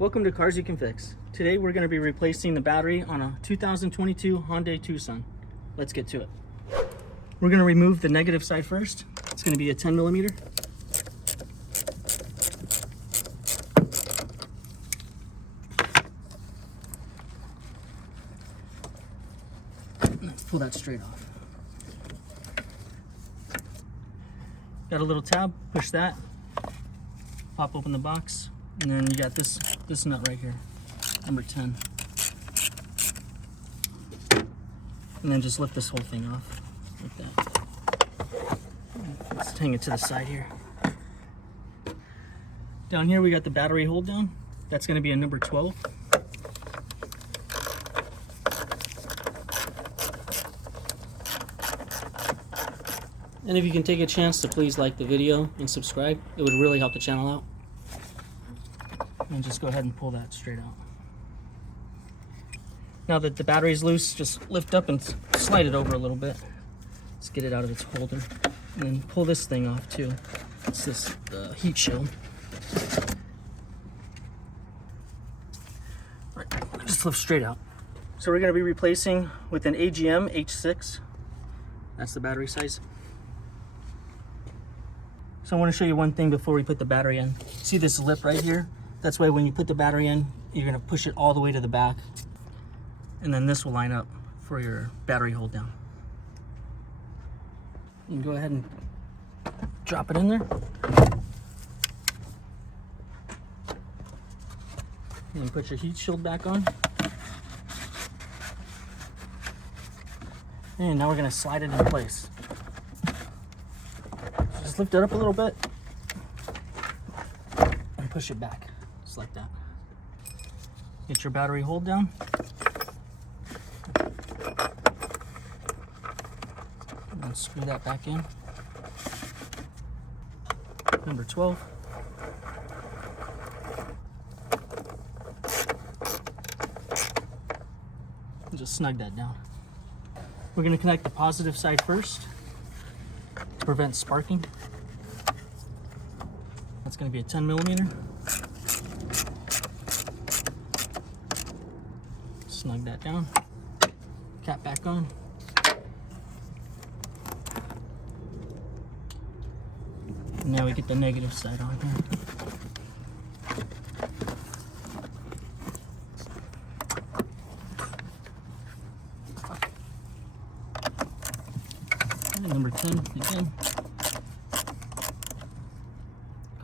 Welcome to Cars You Can Fix. Today we're going to be replacing the battery on a 2022 Hyundai Tucson. Let's get to it. We're going to remove the negative side first. It's going to be a 10 millimeter. Let's pull that straight off. Got a little tab, push that, pop open the box, and then you got this nut right here, number 10. And then just lift this whole thing off like that. Let's hang it to the side here. Down here we got the battery hold down. That's going to be a number 12. And if you can take a chance to please like the video and subscribe, it would really help the channel out. And just go ahead and pull that straight out. Now that the battery's loose, just lift up and slide it over a little bit. Let's get it out of its holder. And then pull this thing off too. It's this heat shield. All right, just lift straight out. So we're going to be replacing with an AGM H6. That's the battery size. So I want to show you one thing before we put the battery in. See this lip right here? That's why when you put the battery in, you're going to push it all the way to the back. And then this will line up for your battery hold down. You can go ahead and drop it in there. And then put your heat shield back on. And now we're going to slide it in place. Just lift it up a little bit and push it back, just like that. Get your battery hold down. And then screw that back in. Number 12. And just snug that down. We're going to connect the positive side first to prevent sparking. That's going to be a 10 millimeter. Snug that down. Cap back on. And now we get the negative side on here. And number 10 again.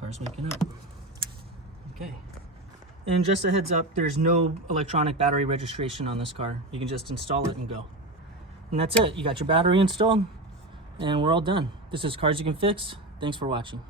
Car's waking up. Okay. And just a heads up, there's no electronic battery registration on this car. You can just install it and go. And that's it. You got your battery installed and we're all done. This is Cars You Can Fix. Thanks for watching.